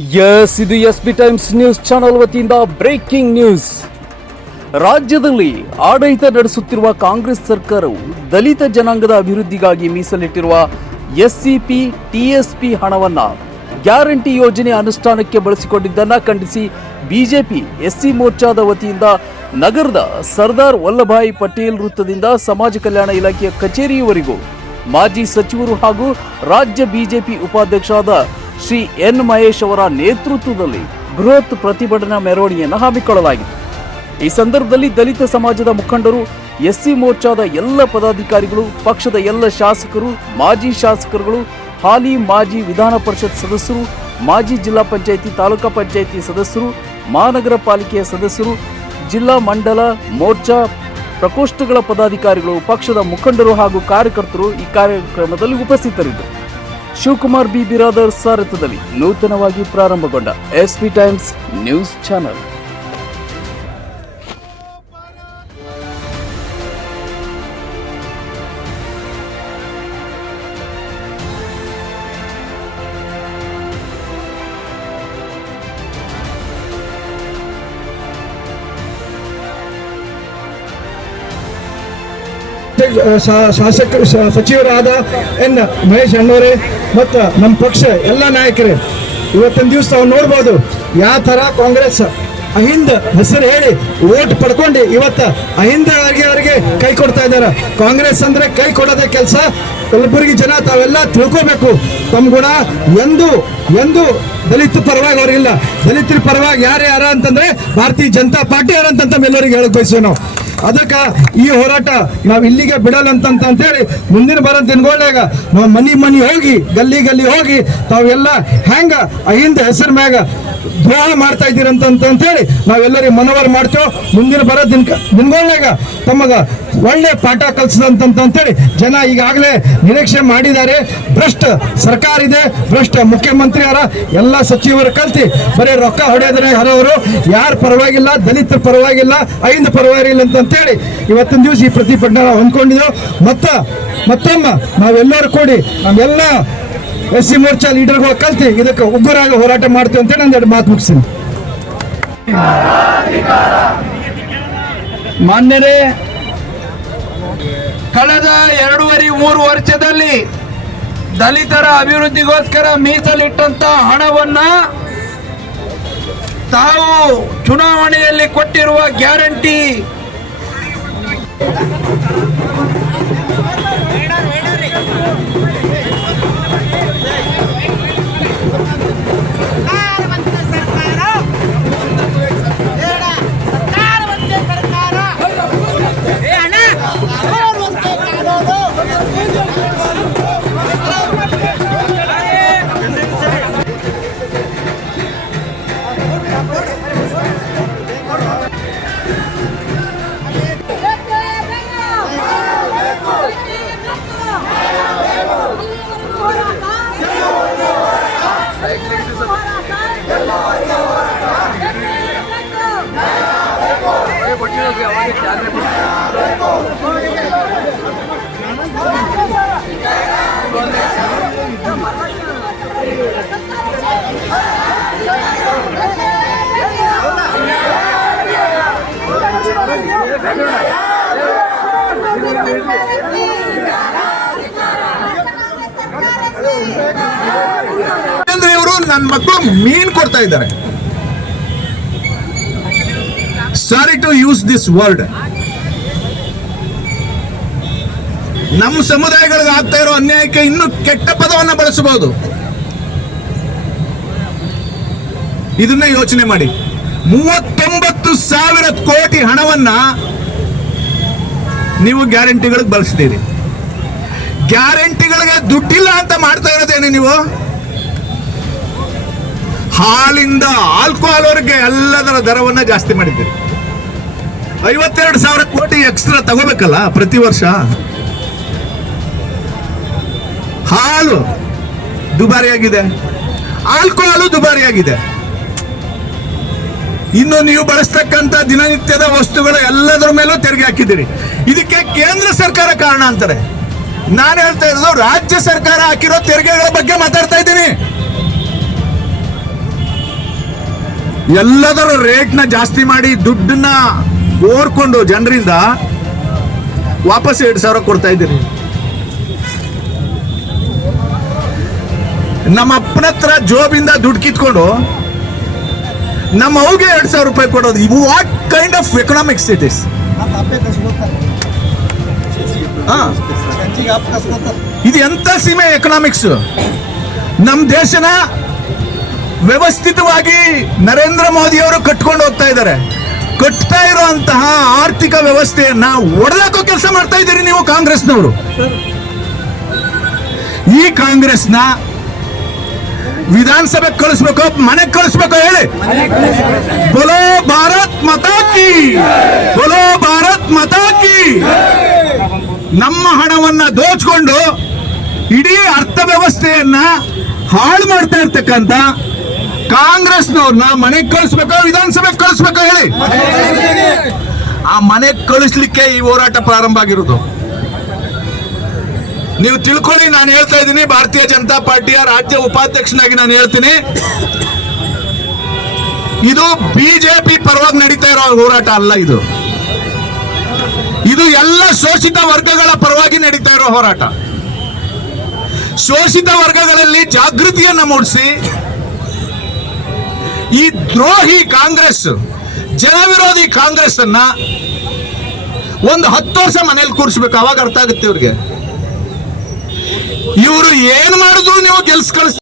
ಇದು SB times news channel ವತಿಯಿಂದ breaking news. ರಾಜ್ಯದಲ್ಲಿ ಆಡಳಿತ ನಡೆಸುತ್ತಿರುವ ಕಾಂಗ್ರೆಸ್ ಸರ್ಕಾರವು ದಲಿತ ಜನಾಂಗದ ಅಭಿವೃದ್ಧಿಗಾಗಿ ಮೀಸಲಿಟ್ಟಿರುವ ಎಸ್ಸಿಪಿ ಟಿಎಸ್ಪಿ ಹಣವನ್ನು ಗ್ಯಾರಂಟಿ ಯೋಜನೆ ಅನುಷ್ಠಾನಕ್ಕೆ ಬಳಸಿಕೊಂಡಿದ್ದನ್ನು ಖಂಡಿಸಿ ಬಿಜೆಪಿ ಎಸ್ಸಿ ಮೋರ್ಚಾದ ವತಿಯಿಂದ ನಗರದ ಸರ್ದಾರ್ ವಲ್ಲಭಾಯ್ ಪಟೇಲ್ ವೃತ್ತದಿಂದ ಸಮಾಜ ಕಲ್ಯಾಣ ಇಲಾಖೆಯ ಕಚೇರಿಯವರೆಗೂ ಮಾಜಿ ಸಚಿವರು ಹಾಗೂ ರಾಜ್ಯ ಬಿಜೆಪಿ ಉಪಾಧ್ಯಕ್ಷರಾದ ಶ್ರೀ ಎನ್ ಮಹೇಶ್ ಅವರ ನೇತೃತ್ವದಲ್ಲಿ ಬೃಹತ್ ಪ್ರತಿಭಟನಾ ಮೆರವಣಿಗೆಯನ್ನು ಹಮ್ಮಿಕೊಳ್ಳಲಾಗಿದೆ. ಈ ಸಂದರ್ಭದಲ್ಲಿ ದಲಿತ ಸಮಾಜದ ಮುಖಂಡರು, ಎಸ್ಸಿ ಮೋರ್ಚಾದ ಎಲ್ಲ ಪದಾಧಿಕಾರಿಗಳು, ಪಕ್ಷದ ಎಲ್ಲ ಶಾಸಕರು, ಮಾಜಿ ಶಾಸಕರುಗಳು, ಹಾಲಿ ಮಾಜಿ ವಿಧಾನ ಪರಿಷತ್ ಸದಸ್ಯರು, ಮಾಜಿ ಜಿಲ್ಲಾ ಪಂಚಾಯಿತಿ, ತಾಲೂಕಾ ಪಂಚಾಯಿತಿ ಸದಸ್ಯರು, ಮಹಾನಗರ ಪಾಲಿಕೆಯ ಸದಸ್ಯರು, ಜಿಲ್ಲಾ ಮಂಡಲ ಮೋರ್ಚಾ ಪ್ರಕೋಷ್ಠಗಳ ಪದಾಧಿಕಾರಿಗಳು, ಪಕ್ಷದ ಮುಖಂಡರು ಹಾಗೂ ಕಾರ್ಯಕರ್ತರು ಈ ಕಾರ್ಯಕ್ರಮದಲ್ಲಿ ಉಪಸ್ಥಿತರಿದ್ದರು. ಶಿವಕುಮಾರ್ ಬಿ ಬಿರಾದರ್ ಸಾರಥ್ಯದಲ್ಲಿ ನೂತನವಾಗಿ ಪ್ರಾರಂಭಗೊಂಡ ಎಸ್ಪಿ ಟೈಮ್ಸ್ ನ್ಯೂಸ್ ಚಾನೆಲ್. ಶಾಸಕ ಸಚಿವರಾದ ಎನ್ ಮಹೇಶ್ ಅಣ್ಣವರೇ ಮತ್ತು ನಮ್ಮ ಪಕ್ಷ ಎಲ್ಲ ನಾಯಕರೇ, ಇವತ್ತಿನ ದಿವಸ ನಾವು ನೋಡ್ಬೋದು ಯಾವ ಥರ ಕಾಂಗ್ರೆಸ್ ಅಹಿಂದ ಹೆಸರು ಹೇಳಿ ಓಟ್ ಪಡ್ಕೊಂಡು ಇವತ್ತು ಅಹಿಂದ ಅವರಿಗೆ ಕೈ ಕೊಡ್ತಾ ಇದ್ದಾರೆ. ಕಾಂಗ್ರೆಸ್ ಅಂದ್ರೆ ಕೈ ಕೊಡೋದೇ ಕೆಲಸ. ಕಲಬುರಗಿ ಜನ ತಾವೆಲ್ಲ ತಿಳ್ಕೋಬೇಕು. ತಮ್ಮ ಗುಣ ಎಂದು ದಲಿತ ಪರವಾಗಿ ಅವ್ರಿಗಿಲ್ಲ. ದಲಿತರ ಪರವಾಗಿ ಯಾರ ಅಂತಂದ್ರೆ ಭಾರತೀಯ ಜನತಾ ಪಾರ್ಟಿ ಯಾರಂತ ಎಲ್ಲರಿಗೆ ಹೇಳಕ್ ಬಯಸುವ ನಾವು. ಅದಕ್ಕೆ ಈ ಹೋರಾಟ ನಾವು ಇಲ್ಲಿಗೆ ಬಿಡಲ್ಲ ಅಂತೇಳಿ ಮುಂದಿನ ಬರೋ ದಿನಗಳಾಗ ನಾವು ಮನಿ ಹೋಗಿ ಗಲ್ಲಿ ಹೋಗಿ ತಾವೆಲ್ಲ ಹೆಂಗ ಅಹಿಂದ ಹೆಸರು ಮ್ಯಾಗ ದ್ರೋಹ ಮಾಡ್ತಾ ಇದ್ದೀರಂತೇಳಿ ನಾವೆಲ್ಲರಿಗೆ ಮನವರಿ ಮಾಡ್ತೇವೆ. ಮುಂದಿನ ಬರೋ ದಿನಗಳಾಗ ತಮಗ ಒಳ್ಳೆ ಪಾಠ ಕಲಿಸದಂತೇಳಿ ಜನ ಈಗಾಗಲೇ ನಿರೀಕ್ಷೆ ಮಾಡಿದ್ದಾರೆ. ಭ್ರಷ್ಟ ಸರ್ಕಾರ ಇದೆ, ಭ್ರಷ್ಟ ಮುಖ್ಯಮಂತ್ರಿ ಅವರ ಎಲ್ಲ ಸಚಿವರು ಕಲ್ತಿ ಬರೀ ರೊಕ್ಕ ಹೊಡೆಯೋದ್ರೆ ಹರವರು ಯಾರ ಪರವಾಗಿಲ್ಲ, ದಲಿತರ ಪರವಾಗಿಲ್ಲ, ಅಹಿಂದ ಪರವಾಗಿಲ್ಲ ಅಂತೇಳಿ ಇವತ್ತಿನ ದಿವಸ ಈ ಪ್ರತಿಭಟನೆ ನಾವು ಹೊಂದ್ಕೊಂಡಿದ್ದೆವು. ಮತ್ತೊಮ್ಮೆ ನಾವೆಲ್ಲರೂ ಕೂಡಿ ನಮ್ಮೆಲ್ಲ ಎಸ್ಸಿ ಮೋರ್ಚಾ ಲೀಡರ್ಗಳು ಕಲ್ತಿ ಇದಕ್ಕೆ ಉಗ್ರರಾಗಿ ಹೋರಾಟ ಮಾಡ್ತೀವಿ ಅಂತೇಳಿ ಒಂದೆರಡು ಮಾತು ಮುಗಿಸ್ತೀನಿ. ಮಾನ್ಯರೇ, ಕಳೆದ 2.5-3 ವರ್ಷದಲ್ಲಿ ದಲಿತರ ಅಭಿವೃದ್ಧಿಗೋಸ್ಕರ ಮೀಸಲಿಟ್ಟಂತ ಹಣವನ್ನ ತಾವು ಚುನಾವಣೆಯಲ್ಲಿ ಕೊಟ್ಟಿರುವ ಗ್ಯಾರಂಟಿ ಇವರು ನನ್ನ ಮಕ್ಕಳು ಮೀನ್ ಕೊಡ್ತಾ ಇದ್ದಾರೆ. Sorry to use this word. ನಮ್ಮ ಸಮುದಾಯಗಳಿಗೆ ಆಗ್ತಾ ಇರೋ ಅನ್ಯಾಯಕ್ಕೆ ಇನ್ನೂ ಕೆಟ್ಟ ಪದವನ್ನ ಬಳಸಬಹುದು. ಇದನ್ನ ಯೋಚನೆ ಮಾಡಿ. 39,000 ಕೋಟಿ ಹಣವನ್ನ ನೀವು ಗ್ಯಾರಂಟಿಗಳಿಗೆ ಬಳಸ್ತೀರಿ. ಗ್ಯಾರಂಟಿಗಳಿಗೆ ದುಡ್ಡಿಲ್ಲ ಅಂತ ಮಾಡ್ತಾ ಇರೋದೇನೆ ನೀವು. ಹಾಲಿಂದ ಆಲ್ಕೋಹಾಲ್ ವರೆಗೆ ಎಲ್ಲದರ ದರವನ್ನ ಜಾಸ್ತಿ ಮಾಡಿದ್ದೀರಿ. 52,000 ಕೋಟಿ ಎಕ್ಸ್ಟ್ರಾ ತಗೋಬೇಕಲ್ಲ ಪ್ರತಿ ವರ್ಷ. ಹಾಲು ದುಬಾರಿಯಾಗಿದೆ, ಆಲ್ಕೋಹಾಲು ದುಬಾರಿಯಾಗಿದೆ. ಇನ್ನು ನೀವು ಬಳಸ್ತಕ್ಕಂಥ ದಿನನಿತ್ಯದ ವಸ್ತುಗಳು ಎಲ್ಲದರ ಮೇಲೂ ತೆರಿಗೆ ಹಾಕಿದ್ದೀರಿ. ಇದಕ್ಕೆ ಕೇಂದ್ರ ಸರ್ಕಾರ ಕಾರಣ ಅಂತಾರೆ. ನಾನು ಹೇಳ್ತಾ ಇರೋದು ರಾಜ್ಯ ಸರ್ಕಾರ ಹಾಕಿರೋ ತೆರಿಗೆಗಳ ಬಗ್ಗೆ ಮಾತಾಡ್ತಾ ಇದ್ದೀನಿ. ಎಲ್ಲದರ ರೇಟ್ನ ಜಾಸ್ತಿ ಮಾಡಿ ದುಡ್ಡನ್ನ ಓರ್ಕೊಂಡು ಜನರಿಂದ ವಾಪಸ್ 2,000 ಕೊಡ್ತಾ ಇದ್ದೀರಿ. ನಮ್ಮ ಅಪ್ಪನ ಹತ್ರ ಜೋಬಿಂದ ದುಡ್ಡು ಕಿತ್ಕೊಂಡು ನಮ್ಮ ಅವ್ಗೆ 2,000 ರೂಪಾಯಿ ಕೊಡೋದು. ಇವು what kind of economics it is? ಇದು ಎಂತ ಸೀಮೆ ಎಕನಾಮಿಕ್ಸ್? ನಮ್ಮ ದೇಶನ ವ್ಯವಸ್ಥಿತವಾಗಿ ನರೇಂದ್ರ ಮೋದಿ ಅವರು ಕಟ್ಕೊಂಡು ಹೋಗ್ತಾ ಇದ್ದಾರೆ. ಕಟ್ತಾ ಇರುವಂತಹ ಆರ್ಥಿಕ ವ್ಯವಸ್ಥೆಯನ್ನ ಒಡೆದಾಕೋ ಕೆಲಸ ಮಾಡ್ತಾ ಇದ್ದೀರಿ ನೀವು ಕಾಂಗ್ರೆಸ್ನವರು. ಈ ಕಾಂಗ್ರೆಸ್ನ ವಿಧಾನಸಭೆ ಕಳಿಸ್ಬೇಕೋ ಮನೆಗೆ ಕಳಿಸ್ಬೇಕೋ ಹೇಳಿ? ಬೋಲೋ ಭಾರತ್ ಮಾತಾ ಕಿ, ಬೋಲೋ ಭಾರತ್ ಮಾತಾ ಕಿ. ನಮ್ಮ ಹಣವನ್ನ ದೋಚ್ಕೊಂಡು ಇಡೀ ಅರ್ಥವ್ಯವಸ್ಥೆಯನ್ನ ಹಾಳು ಮಾಡ್ತಾ ಇರ್ತಕ್ಕಂಥ ಕಾಂಗ್ರೆಸ್ನವ್ರನ್ನ ಮನೆಗೆ ಕಳಿಸ್ಬೇಕೋ ವಿಧಾನಸಭೆಗೆ ಕಳಿಸ್ಬೇಕೋ ಹೇಳಿ? ಆ ಮನೆಗೆ ಕಳಿಸ್ಲಿಕ್ಕೆ ಈ ಹೋರಾಟ ಪ್ರಾರಂಭ ಆಗಿರೋದು. ನೀವು ತಿಳ್ಕೊಳ್ಳಿ, ನಾನು ಹೇಳ್ತಾ ಇದ್ದೀನಿ, ಭಾರತೀಯ ಜನತಾ ಪಾರ್ಟಿಯ ರಾಜ್ಯ ಉಪಾಧ್ಯಕ್ಷನಾಗಿ ನಾನು ಹೇಳ್ತೀನಿ, ಇದು ಬಿಜೆಪಿ ಪರವಾಗಿ ನಡೀತಾ ಇರೋ ಹೋರಾಟ ಅಲ್ಲ. ಇದು ಎಲ್ಲ ಶೋಷಿತ ವರ್ಗಗಳ ಪರವಾಗಿ ನಡೀತಾ ಇರೋ ಹೋರಾಟ. ಶೋಷಿತ ವರ್ಗಗಳಲ್ಲಿ ಜಾಗೃತಿಯನ್ನ ಮೂಡಿಸಿ ಈ ದ್ರೋಹಿ ಕಾಂಗ್ರೆಸ್, ಜನವಿರೋಧಿ ಕಾಂಗ್ರೆಸ್ ಅನ್ನ ಒಂದು 10 ವರ್ಷ ಮನೇಲಿ ಕೂರಿಸ್ಬೇಕು. ಅವಾಗ ಅರ್ಥ ಆಗುತ್ತೆ ಇವ್ರಿಗೆ. ಇವರು ಏನ್ ಮಾಡಿದ್ರು ನೀವು ಗೆಲ್ಸ್ ಕಳಿಸ್